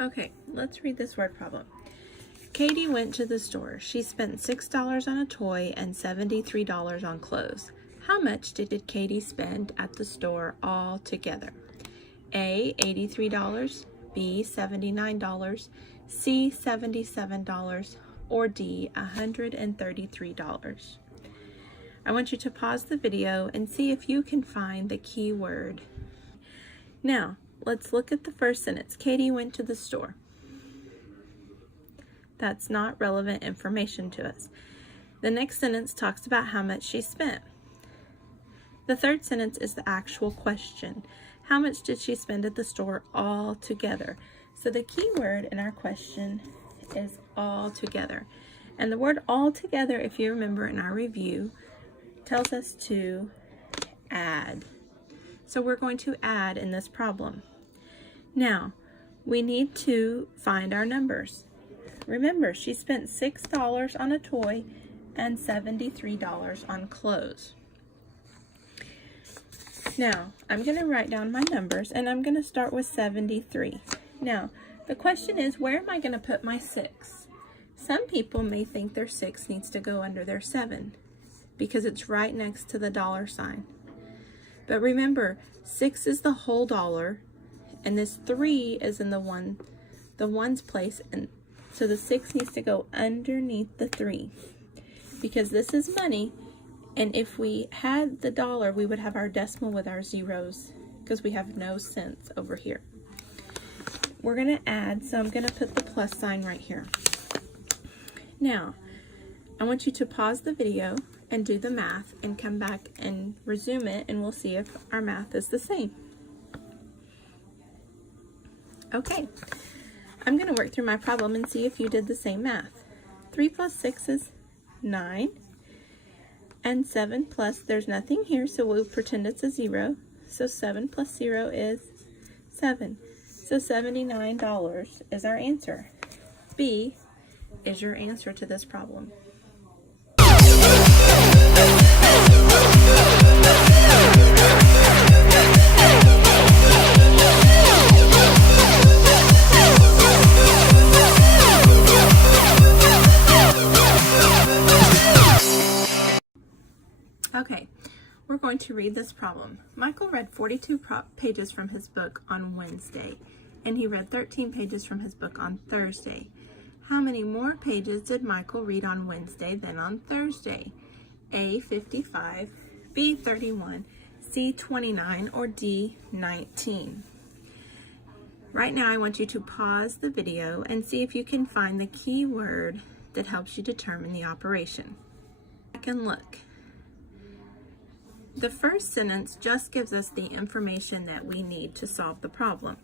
Okay, let's read this word problem. Katie went to the store. She spent $6 on a toy and $73 on clothes. How much did Katie spend at the store all together? A, $83, B, $79, C, $77, or D, $133. I want you to pause the video and see if you can find the key word. Now, let's look at the first sentence. Katie went to the store. That's not relevant information to us. The next sentence talks about how much she spent. The third sentence is the actual question. How much did she spend at the store all together? So the key word in our question is all together. And the word all together, if you remember in our review, tells us to add. So we're going to add in this problem. Now, we need to find our numbers. Remember, she spent $6 on a toy and $73 on clothes. Now, I'm going to write down my numbers, and I'm going to start with 73. Now, the question is, where am I going to put my 6? Some people may think their 6 needs to go under their 7 because it's right next to the dollar sign. But remember, 6 is the whole dollar, and this 3 is in the ones place, and so the 6 needs to go underneath the 3 because this is money. And if we had the dollar, we would have our decimal with our zeros because we have no cents over here. We're going to add, so I'm going to put the plus sign right here. Now, I want you to pause the video and do the math and come back and resume it, and we'll see if our math is the same. Okay, I'm going to work through my problem and see if you did the same math. 3 plus 6 is 9. And 7 plus, there's nothing here, so we'll pretend it's a 0. So 7 plus 0 is 7. So $79 is our answer. B is your answer to this problem. Okay, we're going to read this problem. Michael read 42 pages from his book on Wednesday, and he read 13 pages from his book on Thursday. How many more pages did Michael read on Wednesday than on Thursday? A, 55, B, 31, C, 29, or D, 19. Right now, I want you to pause the video and see if you can find the key word that helps you determine the operation. I can look. The first sentence just gives us the information that we need to solve the problem.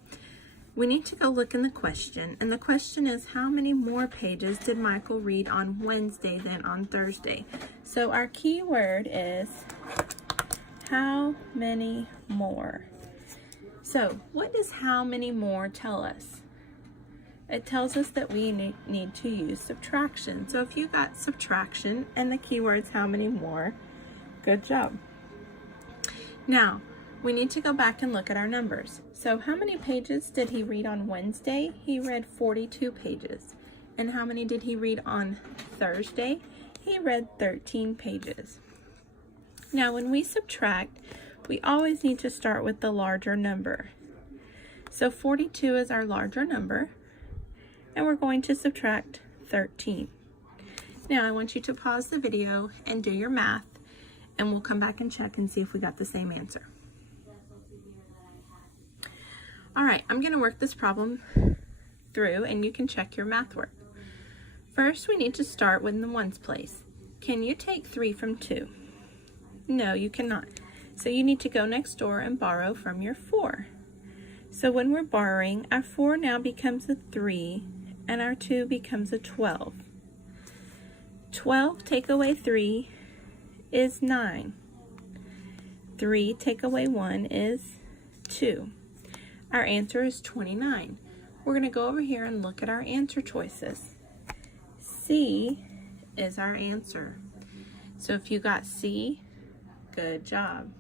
We need to go look in the question, and the question is, how many more pages did Michael read on Wednesday than on Thursday? So our key word is how many more. So what does how many more tell us? It tells us that we need to use subtraction. So if you got subtraction and the key word's how many more, good job. Now, we need to go back and look at our numbers. So how many pages did he read on Wednesday? He read 42 pages. And how many did he read on Thursday? He read 13 pages. Now, when we subtract, we always need to start with the larger number. So 42 is our larger number, and we're going to subtract 13. Now, I want you to pause the video and do your math, and we'll come back and check and see if we got the same answer. All right, I'm going to work this problem through, and you can check your math work. First, we need to start with the ones place. Can you take 3 from 2? No, you cannot. So you need to go next door and borrow from your 4. So when we're borrowing, our 4 now becomes a 3, and our 2 becomes a 12. 12 take away 3 is 9. 3 take away 1 is 2. Our answer is 29. We're going to go over here and look at our answer choices. C is our answer. So if you got C, good job.